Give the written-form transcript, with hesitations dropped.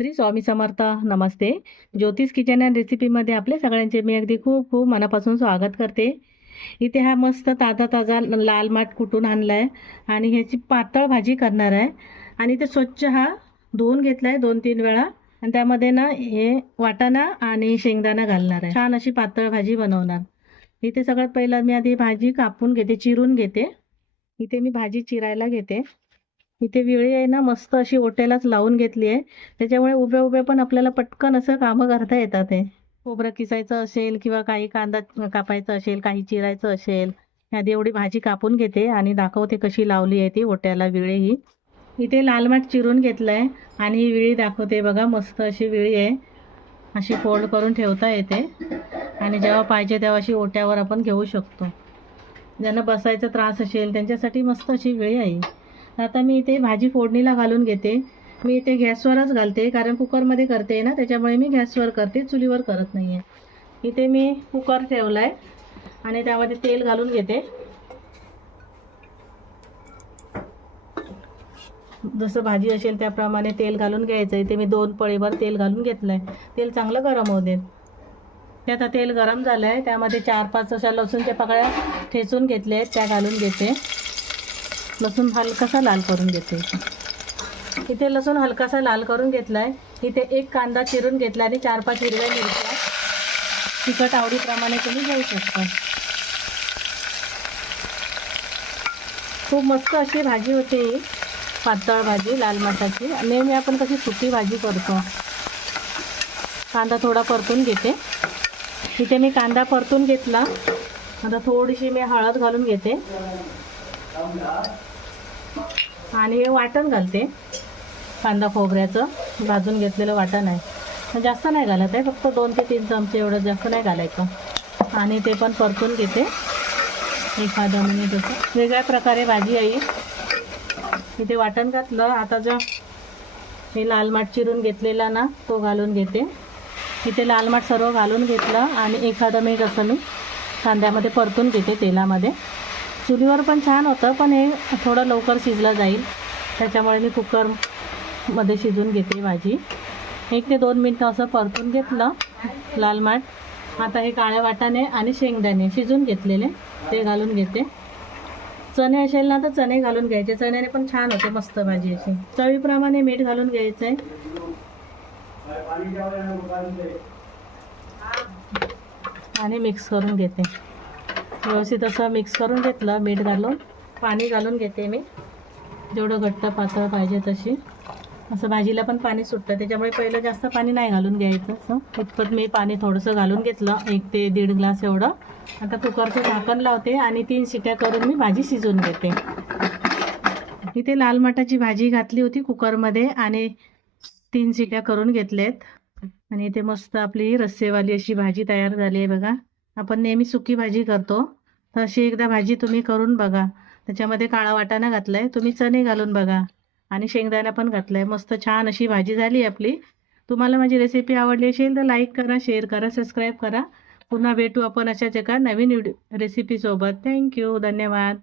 श्री स्वामी समर्थ. नमस्ते. ज्योतिष kitchen and रेसिपीमध्ये आपले सगळ्यांचे मी अगदी खूप खूप मनापासून स्वागत करते. इथे हा मस्त ताजा ताजा लाल माठ कुटून आणला आहे आणि ह्याची पातळ भाजी करणार आहे. आणि ते स्वच्छ हा धुवून घेतला आहे 2-3 वेळा आणि त्यामध्ये ना हे वाटाणा आणि शेंगदाणा घालणार आहे. छान अशी पातळ भाजी बनवणार. इथे सगळ्यात पहिला मी आधी भाजी कापून घेते, चिरून घेते. इथे मी भाजी चिरायला घेते. इथे विळी आहे ना मस्त अशी ओट्यालाच लावून घेतली आहे. त्याच्यामुळे उभ्या उभ्या पण आपल्याला पटकन असं कामं करता येतात. आहे खोबरं किसायचं असेल किंवा काही कांदा कापायचं असेल, काही चिरायचं असेल, आधी एवढी भाजी कापून घेते आणि दाखवते कशी लावली आहे ती ओट्याला विळी. ही इथे लाल माठ चिरून घेतलं आहे आणि ही विळी दाखवते बघा. मस्त अशी विळी आहे. अशी फोल्ड करून ठेवता येते आणि जेव्हा पाहिजे तेव्हा अशी ओट्यावर आपण घेऊ शकतो. ज्यांना बसायचा त्रास असेल त्यांच्यासाठी मस्त अशी विळी आहे. आता मी इथे भाजी फोडणीला घालून घेते. मी इथे गॅसवरच घालते कारण कुकरमध्ये करते ना, त्याच्यामुळे मी गॅसवर करते, चुलीवर करत नाही आहे. इथे मी कुकर ठेवला आहे आणि त्यामध्ये तेल घालून घेते. जसं भाजी असेल त्याप्रमाणे तेल घालून घ्यायचं. इथे मी 2 पळीभर तेल घालून घेतलं आहे. तेल चांगलं गरम होऊ दे. ते आता तेल गरम झालं आहे, त्यामध्ये 4-5 अशा लसूणच्या पाकळ्या ठेचून घेतल्या आहेत, त्या घालून घेते. लसूण हलकासा लाल करून घेते. इथे लसूण हलकासा लाल करून घेतला आहे. इथे 1 कांदा चिरून घेतला आणि 4-5 हिरव्या मिरच्या. तिखट आवडीप्रमाणे तुम्ही घेऊ शकता. खूप मस्त अशी भाजी होते ही पातळ भाजी लाल माठाची. नेहमी आपण कशी सुकी भाजी करतो. कांदा थोडा परतून घेते. इथे मी कांदा परतून घेतला. आता थोडीशी मी हळद घालून घेते आणि वाटण घालते. कांदा खोबऱ्याचं भाजून घेतलेलं वाटण आहे. जास्त नाही घालत आहे, फक्त 2 ते 3 चमचे एवढं, जास्त नाही घालायचं. आणि ते पण परतून घेते 1-10 मिनिट. असं वेगळ्या प्रकारे भाजी आहे. इथे वाटण घातलं. आता जो हे लाल माठ चिरून घेतलेला ना तो घालून घेते. इथे लाल माठ सर्व घालून घेतलं आणि 1-10 मिनिट असं मी कांद्यामध्ये परतून घेते तेलामध्ये. चुलीवर पण छान होतं, पण हे थोडं लवकर शिजलं जाईल त्याच्यामुळे मी कुकरमध्ये शिजून घेते भाजी. 1 ते 2 मिनटं असं परतून घेतलं लाल माठ. आता हे काळे वाटाणे आणि शेंगदाणे शिजून घेतलेले ते घालून घेते. चणे असेल ना तर चणे घालून घ्यायचे, चण्याने पण छान होते मस्त भाजी अशी. चवीप्रमाणे मीठ घालून घ्यायचं आहे आणि मिक्स करून घेते. व्यवस्थित असं मिक्स करून घेतलं. मीठ घालून पाणी घालून घेते मी, जेवढं घट्ट पातळ पाहिजे तशी. असं भाजीला पण पाणी सुटतं, त्याच्यामुळे पहिलं जास्त पाणी नाही घालून घ्यायचं. असं इतपत मी पाणी थोडंसं घालून घेतलं, 1 ते 1.5 ग्लास एवढं. आता कुकरचं झाकण लावते आणि 3 शिट्या करून मी भाजी शिजवून घेते. इथे लाल माठाची भाजी घातली होती कुकरमध्ये आणि 3 शिट्या करून घेतल्यात. आणि इथे मस्त आपली रस्सेवाली अशी भाजी तयार झाली आहे बघा. आपण नेहमी सुकी भाजी करतो, तर अशी एकदा भाजी तुम्ही करून बघा. त्याच्यामध्ये काळा वाटाणा घातला आहे, तुम्ही चणे घालून बघा आणि शेंगदाणा पण घातला आहे. मस्त छान अशी भाजी झाली आपली. तुम्हाला माझी रेसिपी आवडली असेल तर लाईक करा, शेअर करा, सबस्क्राईब करा. पुन्हा भेटू आपण अशाच एका नवीन रेसिपीसोबत. थँक्यू. धन्यवाद.